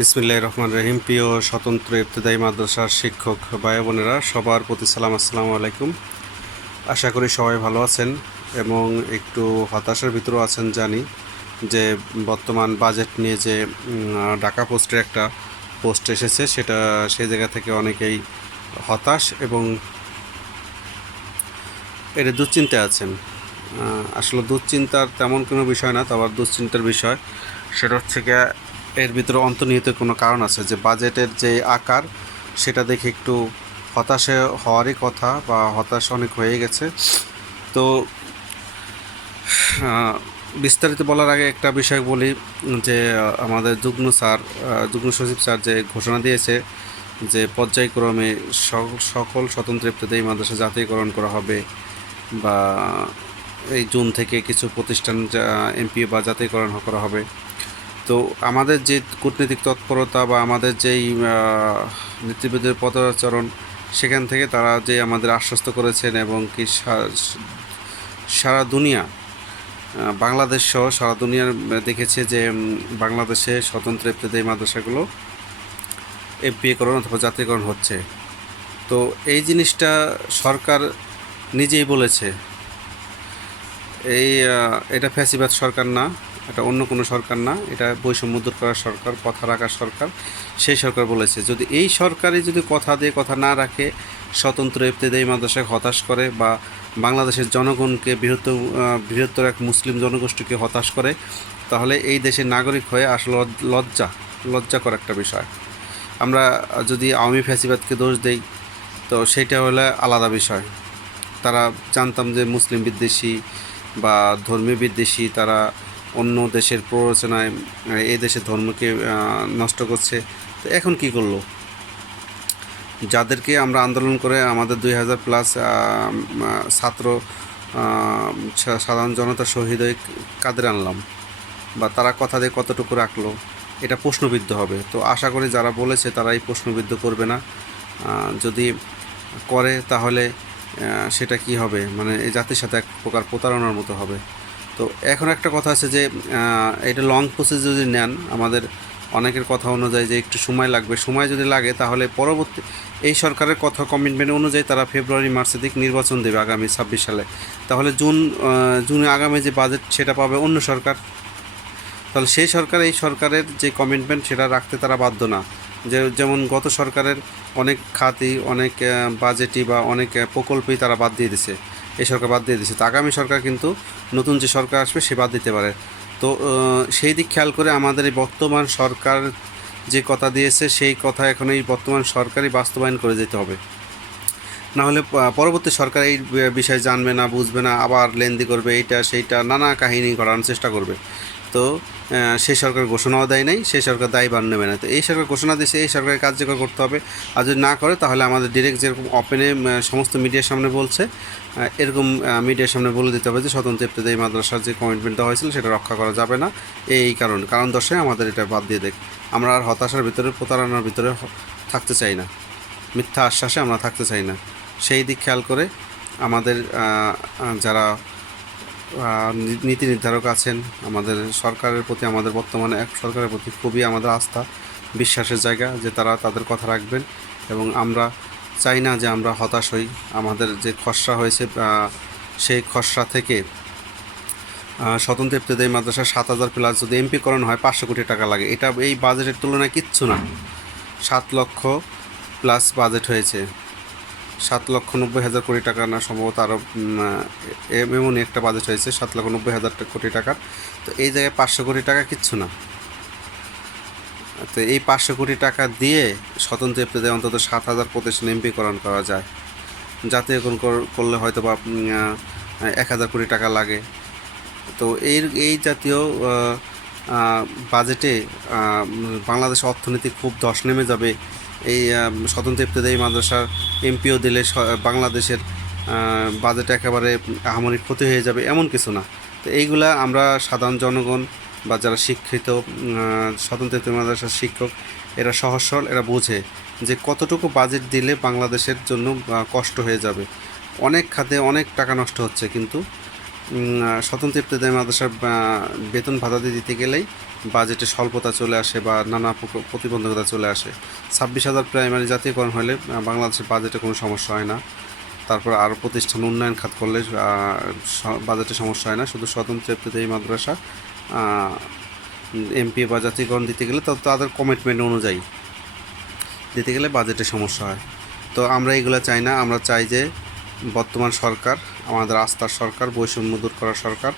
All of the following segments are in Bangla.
বিসমিল্লাহ রহমান রহিম। প্রিয় স্বতন্ত্র ইবতদায়ী মাদ্রাসার শিক্ষক ভাই বোনেরা, সবার প্রতি সালাম, আসসালামু আলাইকুম। আশা করি সবাই ভালো আছেন এবং একটু হতাশার ভিতরেও আছেন, জানি যে বর্তমান বাজেট নিয়ে যে ঢাকা পোস্টের একটা পোস্ট এসেছে, সেটা সেই জায়গা থেকে অনেকেই হতাশ এবং এটা দুশ্চিন্তায় আছেন। আসলে দুশ্চিন্তার তেমন কোনো বিষয় না, তো আবার দুশ্চিন্তার বিষয়। সেটা হচ্ছে গিয়ে এর ভিতরে অন্তর্নিহিত কোনো কারণ আছে যে বাজেটের যে আকার, সেটা দেখে একটু হতাশে হওয়ারই কথা বা হতাশ অনেক হয়ে গেছে। তো বিস্তারিত বলার আগে একটা বিষয় বলি যে, আমাদের যুগ্ম স্যার যুগ্ম সচিব স্যার যে ঘোষণা দিয়েছে যে পর্যায়ক্রমে সকল স্বতন্ত্র ইবতদায়ী মাদ্রাসা জাতীয়করণ করা হবে বা এই জুন থেকে কিছু প্রতিষ্ঠান এমপি বা জাতীয়করণ করা হবে। তো আমাদের যে কূটনৈতিক তৎপরতা বা আমাদের যেই নেতৃবৃন্দের পদাচরণ, সেখান থেকে তারা যে আমাদের আশ্বস্ত করেছেন এবং কি সারা দুনিয়া বাংলাদেশ সহ সারা দুনিয়ার দেখেছে যে বাংলাদেশে স্বতন্ত্র ইবতদায়ী মাদ্রাসাগুলো এমপিএকরণ অথবা জাতীয়করণ হচ্ছে। তো এই জিনিসটা সরকার নিজেই বলেছে। এই এটা ফ্যাসিবাদ সরকার না। এটা অন্য কোনো সরকার না, এটা বৈষম্য দূর করার সরকার, কথা রাখার সরকার। সেই সরকার বলেছে, যদি এই সরকারই যদি কথা দিয়ে কথা না রাখে, স্বতন্ত্র ইবতেদায়ী মাদ্রাসায় হতাশ করে বা বাংলাদেশের জনগণকে বৃহত্তর বৃহত্তর এক মুসলিম জনগোষ্ঠীকে হতাশ করে, তাহলে এই দেশের নাগরিক হয়ে আসলে লজ- লজ্জা, লজ্জাকর একটা বিষয়। আমরা যদি আওয়ামী ফ্যাসিবাদকে দোষ দেই, তো সেইটা হলে আলাদা বিষয়। তারা জানতাম যে মুসলিম বিদ্বেষী বা ধর্মীয় বিদ্বেষী, তারা অন্য দেশের প্ররোচনায় এই দেশের ধর্মকে নষ্ট করছে। তো এখন কি করল? যাদেরকে আমরা আন্দোলন করে আমাদের দুই হাজার প্লাস ছাত্র সাধারণ জনতা শহীদ হয়ে কাদের আনলাম। বা তারা কথা দিয়ে কতটুকু রাখল, এটা প্রশ্নবিদ্ধ হবে। তো আশা করি যারা বলেছে তারা এই প্রশ্নবিদ্ধ করবে না। যদি করে তাহলে সেটা কি হবে? মানে এই জাতির সাথে এক প্রকার প্রতারণার মতো হবে। তো এখন একটা কথা আছে যে এটা লং প্রসেস যদি নেন, আমাদের অনেকের কথা অনুযায়ী যে একটু সময় লাগবে, সময় যদি লাগে তাহলে পরবর্তী, এই সরকারের কথা কমিটমেন্ট অনুযায়ী তারা ফেব্রুয়ারি মার্চের দিক নির্বাচন দেবে আগামী ছাব্বিশ সালে। তাহলে জুন জুনে আগামী যে বাজেট সেটা পাবে অন্য সরকার। তাহলে সেই সরকার, এই সরকারের যে কমিটমেন্ট সেটা রাখতে তারা বাধ্য না। যে, যেমন গত সরকারের অনেক খাতি, অনেক বাজেটই বা অনেক প্রকল্পই তারা বাদ দিয়ে দিছে। এই সরকার বাদ দিয়ে দিয়েছে। তো আগামী সরকার কিন্তু নতুন যে সরকার আসবে, সে বাদ দিতে পারে। তো সেই দিক খেয়াল করে আমাদের এই বর্তমান সরকার যে কথা দিয়েছে, সেই কথা এখন এই বর্তমান সরকারই বাস্তবায়ন করে যেতে হবে। না হলে পরবর্তী সরকার এই বিষয়ে জানবে না, বুঝবে না, আবার লেন্দি করবে, এইটা, সেইটা, নানা কাহিনী করানোর চেষ্টা করবে। তো সেই সরকার ঘোষণাও দেয় নাই, সেই সরকার দায়ভার নেবে না। তো এই সরকার ঘোষণা দিয়েছে, এই সরকারের কার্যকর করতে হবে। আর যদি না করে, তাহলে আমাদের ডিরেক্ট যেরকম ওপেনে সমস্ত মিডিয়ার সামনে বলছে এরকম মিডিয়ার সামনে বলে দিতে হবে যে, স্বতন্ত্র ইবতদায়ী মাদ্রাসার যে কমিটমেন্ট দেওয়া হয়েছিল, সেটা রক্ষা করা যাবে না। এই এই কারণ কারণ দর্শায় আমাদের এটা বাদ দিয়ে দেখ আমরা আর হতাশার ভিতরে, প্রতারণার ভিতরে থাকতে চাই না। মিথ্যা আশ্বাসে আমরা থাকতে চাই না। সেই দিক খেয়াল করে আমাদের যারা নীতি নির্ধারক আছেন। আমাদের সরকারের প্রতি, আমাদের বর্তমানে এক সরকারের প্রতি খুবই আমাদের আস্থা, বিশ্বাসের জায়গা যে তারা তাদের কথা রাখবেন এবং আমরা চাই না যে আমরা হতাশ হই। আমাদের যে খসড়া হয়েছে সেই খসড়া থেকে স্বতন্ত্র ইবতদায়ী মাদ্রাসা সাত হাজার প্লাস যদি এমপিকরণ হয়, পাঁচশো কোটি টাকা লাগে। এটা এই বাজেটের তুলনায় কিচ্ছু না। সাত লক্ষ প্লাস বাজেট হয়েছে। সাত লক্ষ নব্বই হাজার কোটি টাকা না, সম্ভবত আরও এমনই একটা বাজেট হয়েছে সাত লক্ষ নব্বই হাজার কোটি টাকার। তো এই জায়গায় পাঁচশো কোটি টাকা কিচ্ছু না। তো এই পাঁচশো কোটি টাকা দিয়ে স্বতন্ত্র ইবতদায়ী অন্তত সাত হাজার প্রতিষ্ঠান এমপিকরণ করা যায়। জাতীয়করণ কর- করলে হয়তো বা এক হাজার কোটি টাকা লাগে। তো এই এই জাতীয় বাজেটে বাংলাদেশ অর্থনীতি খুব ধস নেমে যাবে এই স্বতন্ত্র ইবতদায়ী মাদ্রাসার এমপিও দিলে বাংলাদেশের বাজেট একেবারে আহামরি ক্ষতি হয়ে যাবে, এমন কিছু না। তো এইগুলা আমরা সাধারণ জনগণ বা যারা শিক্ষিত স্বতন্ত্র ইবতদায়ী মাদ্রাসার শিক্ষক, এরা সহজ সরল, এরা বোঝে যে কতটুকু বাজেট দিলে বাংলাদেশের জন্য কষ্ট হয়ে যাবে। অনেক খাতে অনেক টাকা নষ্ট হচ্ছে কিন্তু স্বতন্ত্র ইবতদায়ী মাদ্রাসার বেতন ভাতা দিয়ে দিতে গেলেই বাজেটে স্বল্পতা চলে আসে বা নানা প্রতিবন্ধকতা চলে আসে। ছাব্বিশ হাজার প্রাইমারি জাতীয়করণ হলে বাংলাদেশের বাজেটে কোনো সমস্যা হয় না। তারপর আরও প্রতিষ্ঠান উন্নয়ন খাত করলে বাজেটে সমস্যা হয় না। শুধু স্বতন্ত্র এই মাদ্রাসা এমপি বা জাতীয়করণ দিতে গেলে তো, তাদের কমিটমেন্ট অনুযায়ী দিতে গেলে বাজেটে সমস্যা হয়। তো আমরা এগুলো চাই না। আমরা চাই যে বর্তমান সরকার আমাদের আস্থার সরকার, বৈষম্য দূর করার সরকার।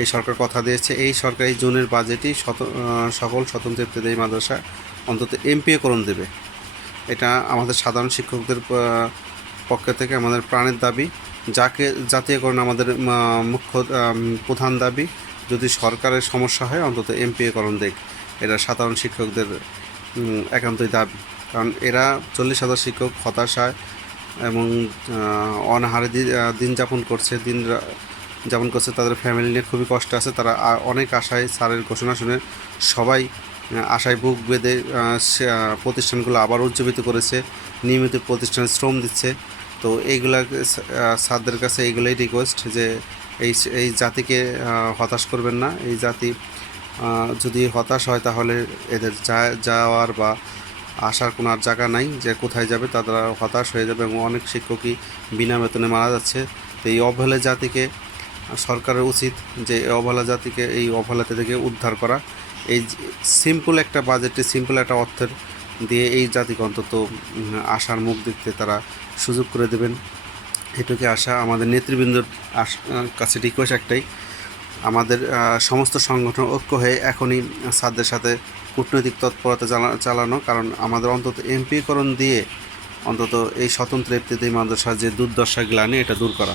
এই সরকার কথা দিয়েছে, এই সরকার এই জুনের বাজেটই শত সকল স্বতন্ত্র ইবতদায়ী মাদ্রাসা অন্তত এমপিএকরণ দেবে। এটা আমাদের সাধারণ শিক্ষকদের পক্ষ থেকে আমাদের প্রাণের দাবি। যাকে, জাতীয়করণ আমাদের মুখ্য প্রধান দাবি, যদি সরকারের সমস্যা হয়, অন্তত এমপিএকরণ দেখ। এটা সাধারণ শিক্ষকদের একান্তই দাবি। কারণ এরা চল্লিশ হাজার শিক্ষক, হতাশায় এবং অনাহারে দিন যাপন করছে, দিন যাপন করছে, তাদের ফ্যামিলি নিয়ে খুবই কষ্ট আছে। তারা অনেক আশায় স্যারের ঘোষণা শুনে সবাই আশায় বুক বেঁধে প্রতিষ্ঠানগুলো আবার উজ্জীবিত করেছে, নিয়মিত প্রতিষ্ঠান শ্রম দিচ্ছে। তো এইগুলা স্যারদের কাছে এইগুলোই রিকোয়েস্ট যে এই এই জাতিকে হতাশ করবেন না। এই জাতি যদি হতাশ হয় তাহলে এদের যাওয়ার বা আসার কোনো আর জায়গা নাই যে কোথায় যাবে, তারা হতাশ হয়ে যাবে এবং অনেক শিক্ষকই বিনা বেতনে মারা যাচ্ছে। তো এই অবহেলা জাতিকে সরকারের উচিত যে অবহেলা জাতিকে, এই অবহেলাতে থেকে উদ্ধার করা। এই সিম্পল একটা বাজেটে সিম্পল একটা অর্থের দিয়ে এই জাতিকে অন্তত আশার মুখ দেখতে তারা সুযোগ করে দেবেন। এটুকু আশা। আমাদের নেতৃবৃন্দর কাছে রিকোয়েস্ট একটাই আমাদের সমস্ত সংগঠন ঐক্য হয়ে এখনই সাদের সাথে কূটনৈতিক তৎপরতা চালানো। কারণ আমাদের অন্তত এমপিকরণ দিয়ে অন্তত এই স্বতন্ত্র ইফতেদি মাদ্রাসার যে দুর্দশা গ্লানি, এটা দূর করা।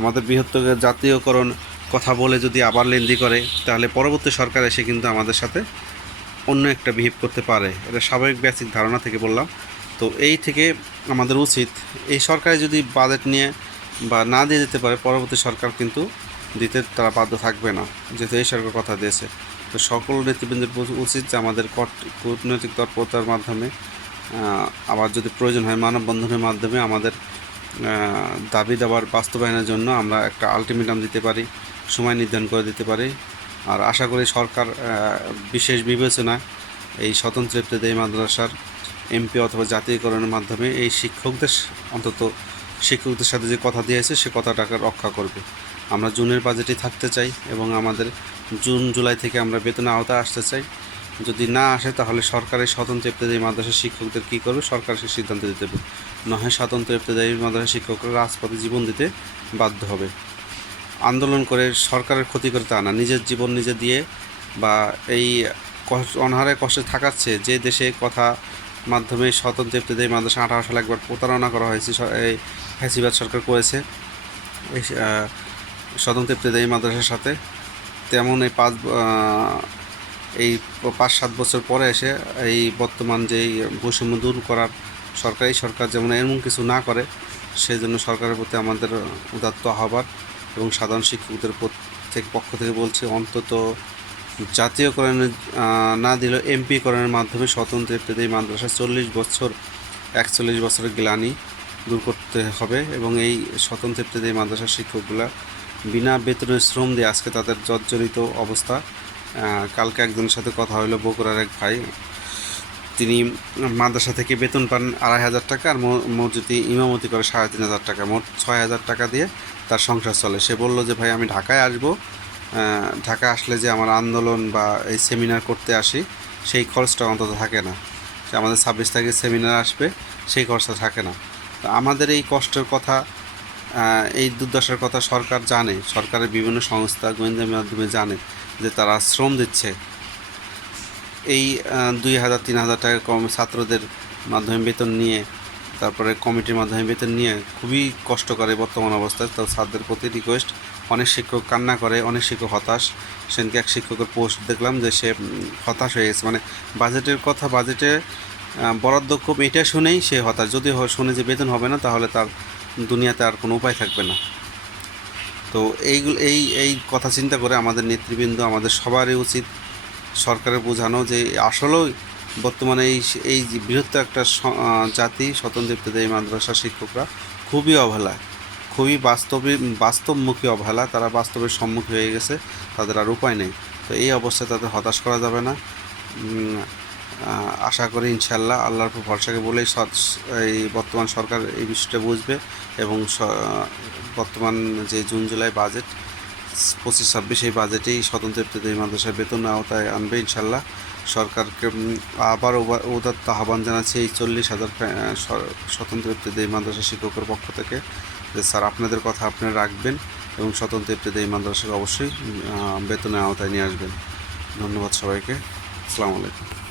আমাদের বৃহত্তর জাতীয়করণ কথা বলে যদি আবার লেন্দি করে, তাহলে পরবর্তী সরকার এসে কিন্তু আমাদের সাথে অন্য একটা বিহেভ করতে পারে। এটা স্বাভাবিক বেসিক ধারণা থেকে বললাম। তো এই থেকে আমাদের উচিত, এই সরকারে যদি বাজেট নিয়ে বা না দিয়ে দিতে পারে, পরবর্তী সরকার কিন্তু দিতে তারা বাধ্য থাকবে না, যেহেতু এই সরকার কথা দিয়েছে। তো সকল নেতৃবৃন্দের উচিত যে আমাদের কট- কূটনৈতিক তৎপরতার মাধ্যমে আবার যদি প্রয়োজন হয় মানববন্ধনের মাধ্যমে আমাদের দাবি দাবার বাস্তবায়নের জন্য আমরা একটা আলটিমেটাম দিতে পারি, সময় নির্ধারণ করে দিতে পারি। আর আশা করি সরকার বিশেষ বিবেচনায় এই স্বতন্ত্র ইবতদায়ী মাদ্রাসার এমপি অথবা জাতীয়করণের মাধ্যমে এই শিক্ষকদের, অন্তত শিক্ষকদের সাথে যে কথা দিয়েছে সে কথাটাকে রক্ষা করবে। আমরা জুনের বাজেটে থাকতে চাই এবং আমাদের জুন, জুলাই থেকে আমরা বেতনে আওতায় আসতে চাই। যদি না আসে তাহলে সরকারের স্বতন্ত্র ইবতদায়ী মাদ্রাসার শিক্ষকদের কী করবে? সরকার সে সিদ্ধান্ত দিতে হবে। নহে স্বতন্ত্র ইবতদায়ী মাদ্রাসার শিক্ষকরা রাজপথে জীবন দিতে বাধ্য হবে। আন্দোলন করে সরকারের ক্ষতি করে তা না। নিজের জীবন নিজে দিয়ে বা এই অনাহারে কষ্টে থাকাচ্ছে যে দেশে কথা মাধ্যমে স্বতন্ত্র ইবতদায়ী মাদ্রাসা আঠারো সালে একবার প্রতারণা করা হয়েছে এই ফ্যাসিবাদ সরকার করেছে। এই স্বতন্ত্র ইবতদায়ী মাদ্রাসার সাথে। তেমন এই পাঁচ এই পাঁচ সাত বছর পরে এসে এই বর্তমান যে এই বৈষম্য দূর করার সরকারি সরকার যেমন এমন কিছু না করে সেই জন্য সরকারের প্রতি আমাদের উদাত্ত আহ্বান এবং সাধারণ শিক্ষকদের পত- থেকে পক্ষ থেকে বলছি, অন্তত জাতীয়করণের না দিলেও এমপিকরণের মাধ্যমে স্বতন্ত্র ইত্যাদি মাদ্রাসা চল্লিশ বছর, একচল্লিশ বছরের গ্লানি দূর করতে হবে এবং এই স্বতন্ত্র ইত্যাদি মাদ্রাসার শিক্ষকগুলা বিনা বেতনে শ্রম দিয়ে আজকে তাদের জর্জরিত অবস্থা। কালকে একজনের সাথে কথা হলো বগুড়ার এক ভাই। তিনি মাদ্রাসা থেকে বেতন পান আড়াই হাজার টাকা আর মসজিদে ইমামতি করে সাড়ে তিন হাজার টাকা, মোট ছয় হাজার টাকা দিয়ে তার সংসার চলে। সে বলল যে, ভাই, আমি ঢাকায় আসব। ঢাকায় আসলে যে আমার আন্দোলন বা এই সেমিনার করতে আসি, সেই খরচটা অন্তত থাকে না। যে আমাদের ছাব্বিশ তারিখে সেমিনার আসবে, সেই খরচটা থাকে না। তো আমাদের এই কষ্টের কথা এই দুর্দশার কথা সরকার জানে, সরকারের বিভিন্ন সংস্থা গোয়েন্দার মাধ্যমে জানে যে তারা শ্রম দিচ্ছে। এই দুই হাজার, তিন হাজার টাকা কম ছাত্রদের মাধ্যমে বেতন নিয়ে, তারপরে কমিটির মাধ্যমে বেতন নিয়ে খুবই কষ্ট করে বর্তমান অবস্থায় তো ছাত্রদের প্রতি রিকোয়েস্ট অনেক শিক্ষক কান্না করে, অনেক শিক্ষক হতাশ। সেদিনকে এক শিক্ষকের পোস্ট দেখলাম যে সে হতাশ হয়ে গেছে। মানে বাজেটের কথা বাজেটে বরাদ্দ কম এটা শুনেই সে হতাশ। যদি শুনে যে বেতন হবে না, তাহলে তার দুনিয়াতে আর কোনো উপায় থাকবে না। তো এইগুলো, এই এই কথা চিন্তা করে আমাদের নেতৃবৃন্দ, আমাদের সবারই উচিত সরকারের বোঝানো যে আসলেও বর্তমানে এই এই বৃহত্তর একটা জাতি, স্বতন্ত্র ইবতদায়ী মাদ্রাসার শিক্ষকরা খুবই অবহেলা, খুবই বাস্তবে, বাস্তবমুখী অবহেলা, তারা বাস্তবের সম্মুখীন হয়ে গেছে, তাদের আর উপায় নেই। তো এই অবস্থায় তাদের হতাশ করা যাবে না। আশা করি ইনশাল্লাহ আল্লাহর ভরসাকে বলেই এই বর্তমান সরকার এই বিষয়টা বুঝবে এবং বর্তমান যে জুন জুলাই বাজেট, পঁচিশ, ছাব্বিশ এই বাজেটেই স্বতন্ত্র ইফতেদায়ী মাদ্রাসার বেতন আওতায় আনবে ইনশাল্লাহ। সরকারকে আবার উদাত্ত আহ্বান জানাচ্ছি এই চল্লিশ হাজার স্বতন্ত্র ইফতেদায়ী মাদ্রাসা শিক্ষকের পক্ষ থেকে যে স্যার আপনাদের কথা আপনারা রাখবেন এবং স্বতন্ত্র ইফতেদায়ী মাদ্রাসাকে অবশ্যই বেতনের আওতায় নিয়ে আসবেন। ধন্যবাদ সবাইকে। আসসালামু আলাইকুম।